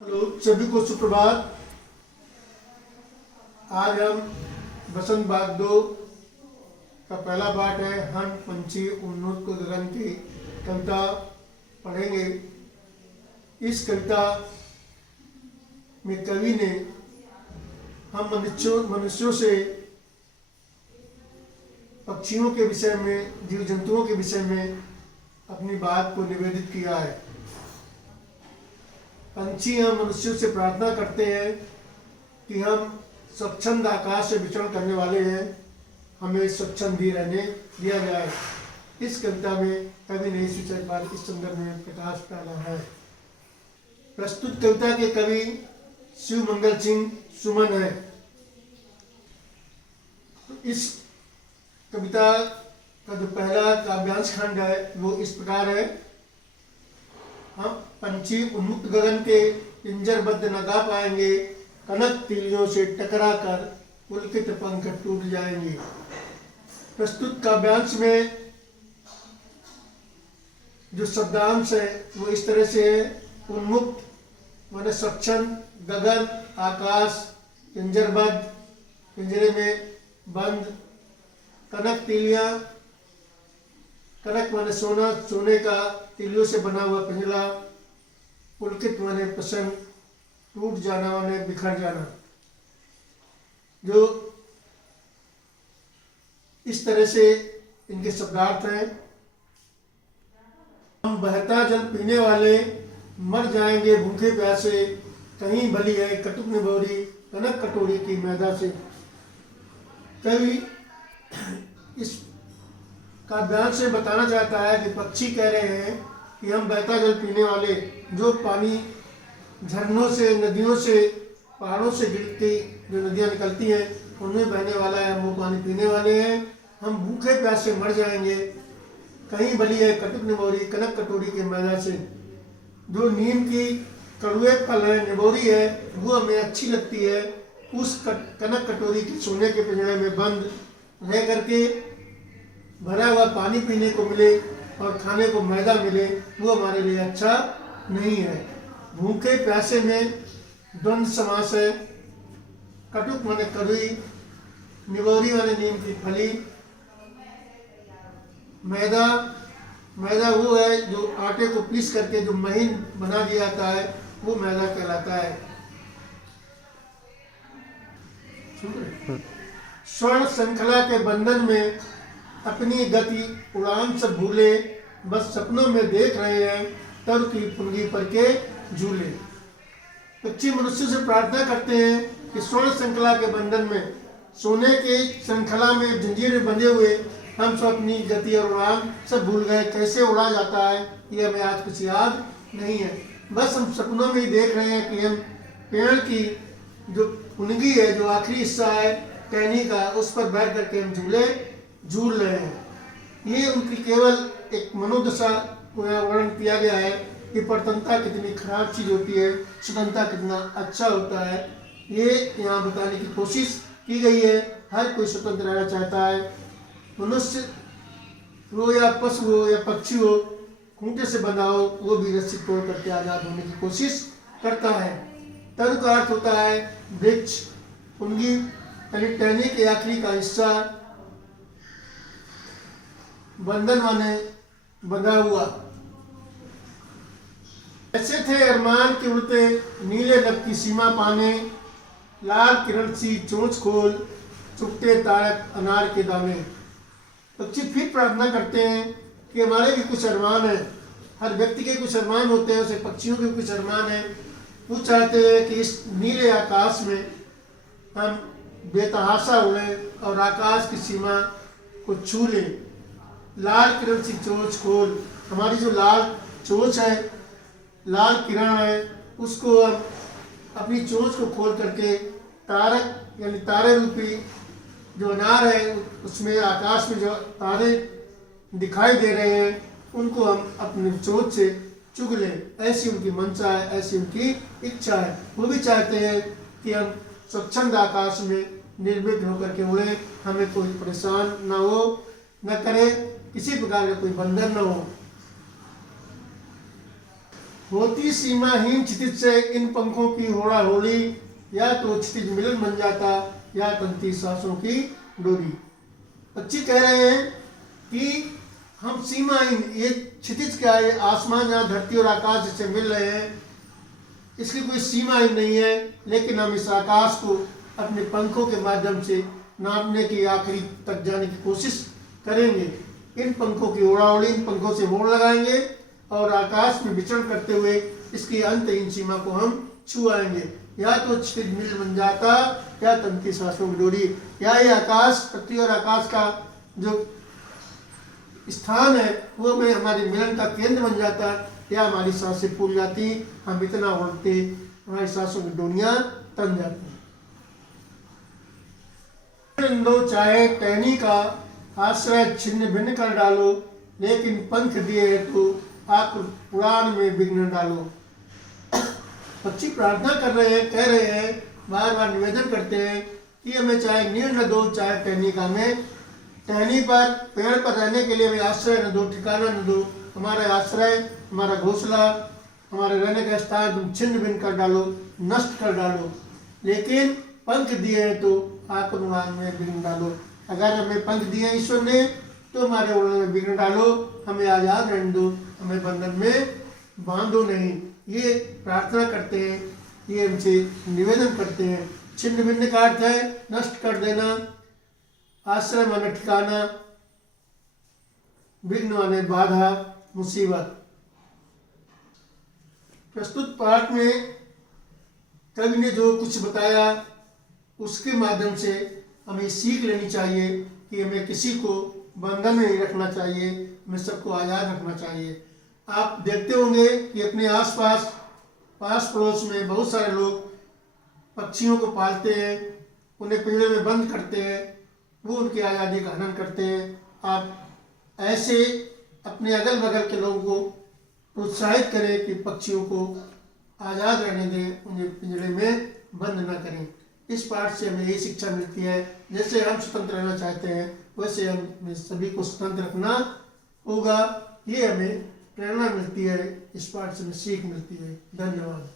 Hello, सभी को सुप्रभात। आज हम बसंत बाग 2 का पहला पाठ है हन पंछी उन्नत को गगन की कविता पढ़ेंगे। इस कविता में कवि ने हम मनुष्यों से पक्षियों के विषय में, जीव जंतुओं के विषय में अपनी बात को निवेदित किया है। पंछी हम मनुष्यों से प्रार्थना करते हैं कि हम स्वच्छंद आकाश से विचरण करने वाले हैं, हमें स्वच्छंद ही रहने दिया जाए। इस कविता में कवि ने इस विषय पर इस संदर्भ में प्रकाश डाला है। प्रस्तुत कविता के कवि शिव मंगल सिंह सुमन है। इस कविता का जो पहला काव्यांश खंड है वो इस प्रकार है। हम पंछी उन्मुक्त गगन के पिंजरबद्ध न गा पाएंगे, कनक तिलियों से टकरा कर पुलकित पंख टूट जाएंगे। प्रस्तुत काव्यांश में जो शब्दांश है वो इस तरह से है। उन्मुक्त माने स्वच्छंद, गगन आकाश, पिंजरबद्ध पिंजरे में बंद, कनक तिलियां, कनक माने सोना, सोने का तिलियों से बना हुआ पिंजरा, पुलकित माने प्रसन्न, टूट जाना माने बिखर जाना। जो इस तरह से इनके शब्दार्थ हैं। हम बहता जल पीने वाले मर जाएंगे भूखे प्यासे, कहीं भली है कटुक निभौरी कनक कटोरी की मैदा से। कवि इस काव्यांश से बताना चाहता है कि पक्षी कह रहे हैं कि हम बहता जल पीने वाले, जो पानी झरनों से, नदियों से, पहाड़ों से गिरती जो नदियाँ निकलती हैं उनमें बहने वाला है, हम वो पानी पीने वाले हैं। हम भूखे प्यासे मर जाएंगे, कहीं भली है कटुक निभौरी कनक कटोरी के मैदा से। जो नीम की कड़ुए फल है, निभौरी है, वो हमें अच्छी लगती है। उस कनक कटोरी की सोने के पिंजरे में बंद रह करके भरा हुआ पानी पीने को मिले और खाने को मैदा मिले, वो हमारे लिए अच्छा नहीं है। भूखे प्यासे में द्वंद्व समास है। कटुक माने कड़वी, निभौरी माने नीम की फली, मैदा मैदा वो है जो आटे को पीस करके जो महीन बना दिया जाता है, वो मैदा कहलाता है। स्वर्ण श्रृंखला के बंधन में अपनी गति उड़ान सब भूले, बस सपनों में देख रहे हैं तब की पुंगी पर के झूले। पक्षी मनुष्य से प्रार्थना करते हैं कि स्वर्ण श्रृंखला के बंधन में, सोने के श्रृंखला में जंजीर बंधे हुए हम सब अपनी गति और उड़ान सब भूल गए। कैसे उड़ा जाता है ये हमें आज कुछ याद नहीं है। बस हम सपनों में ही देख रहे हैं कि हम पेड़ की जो पुंगी है, जो आखिरी हिस्सा है टहनी का, उस पर बैठ करके हम झूले झूल रहे हैं। ये उनकी केवल एक मनोदशा को वर्णन किया गया है कि परतंत्रता कितनी खराब चीज़ होती है, स्वतंत्रता कितना अच्छा होता है, ये यहाँ बताने की कोशिश की गई है। हर कोई स्वतंत्र रहना चाहता है। मनुष्य हो या पशु हो या पक्षी हो, खूंटे से बंधा हो, वो भी रस्सी तोड़ करके आज़ाद होने की कोशिश करता है। तर्क का अर्थ होता है वृक्ष, पुंगी यानी टहनी के आखिरी का हिस्सा, बंधन माने बंधा हुआ। ऐसे थे अरमान के उड़ते नीले लब की सीमा पाने, लाल किरण सी चोंच खोल चुपते तारक अनार के दाने। पक्षी फिर प्रार्थना करते हैं कि हमारे भी कुछ अरमान है। हर व्यक्ति के कुछ अरमान होते हैं, उसे पक्षियों के कुछ अरमान है। वो चाहते हैं कि इस नीले आकाश में हम बेतहाशा उड़ें और आकाश की सीमा को छू लें। लाल किरण सी चोंच खोल, हमारी जो लाल चोंच है, लाल किरण है, उसको हम अपनी चोंच को खोल करके तारक यानी तारे रूपी जो अनार है, उसमें आकाश में जो तारे दिखाई दे रहे हैं उनको हम अपनी चोंच से चुग लें। ऐसी उनकी मंशा है, ऐसी उनकी इच्छा है। वो भी चाहते हैं कि हम स्वच्छंद आकाश में निर्विघ्न होकर के उड़े, हमें कोई परेशान न हो, न करे, किसी प्रकार का कोई बंधन न हो। होती सीमाहीन क्षितिज से इन पंखों की होड़ा होली, या तो क्षितिज मिलन बन जाता या तंती सांसों की डोरी। पक्षी कह रहे हैं कि हम सीमाहीन, ये क्षितिज क्या है, आसमान जहाँ धरती और आकाश से मिल रहे हैं, इसकी कोई सीमा ही नहीं है, लेकिन हम इस आकाश को अपने पंखों के माध्यम से नापने की, आखिरी तक जाने की कोशिश करेंगे। इन पंखों की ओढ़ाओढ़ी, इन पंखों से होड़ लगाएंगे और आकाश में विचरण करते हुए इसकी अंतहीन सीमा को हम छू आएंगे। या तो क्षितिज मिल बन जाता या तंती सांसों की डोरी। या ये आकाश, पृथ्वी और आकाश का जो स्थान है वो में हमारे मिलन का केंद्र बन जाता, या हमारी सांसें फूल जाती, हम इतना उड़ते हमारी सांसों की डोरियां तन जाती। दो चाहे टहनी का आश्रय छिन्न भिन्न कर डालो, लेकिन पंख दिए तो आप उड़ान में विघ्न डालो। पक्षी प्रार्थना कर रहे हैं, कह रहे हैं, बार बार निवेदन करते हैं कि हमें चाहे नीड़ न दो, चाहे टहनी का, हमें टहनी पर, पेड़ पर रहने के लिए हमें आश्रय न दो, ठिकाना न दो। हमारा आश्रय, हमारा घोंसला, हमारे रहने का स्थान तुम छिन्न भिन्न कर डालो, नष्ट कर डालो, लेकिन पंख दिए हैं तो आकर उड़ान में विघ्न डालो। अगर हमें पंख दिए ईश्वर ने तो हमारे उड़ान में विघ्न डालो, हमें आज़ाद रहने दो, हमें बंधन में बांधो नहीं। ये प्रार्थना करते हैं, ये हमसे निवेदन करते हैं। छिन्न भिन्न का अर्थ है नष्ट कर देना, आश्रय माने ठिकाना, विघ्न माने बाधा, मुसीबत। प्रस्तुत पाठ में कवि ने जो कुछ बताया उसके माध्यम से हमें सीख लेनी चाहिए कि हमें किसी को बंधन में नहीं रखना चाहिए, हमें सबको आज़ाद रखना चाहिए। आप देखते होंगे कि अपने आसपास, पास पड़ोस में बहुत सारे लोग पक्षियों को पालते हैं, उन्हें पिंजरे में बंद करते हैं, वो उनकी आज़ादी का हनन करते हैं। आप ऐसे अपने अगल बगल के लोगों को प्रोत्साहित करें कि पक्षियों को आज़ाद रहने दें, उन्हें पिंजरे में बंद न करें। इस पाठ से हमें यही शिक्षा मिलती है, जैसे हम स्वतंत्र रहना चाहते हैं वैसे हमें सभी को स्वतंत्र रखना होगा। ये हमें प्रेरणा मिलती है, इस पाठ से हमें सीख मिलती है। धन्यवाद।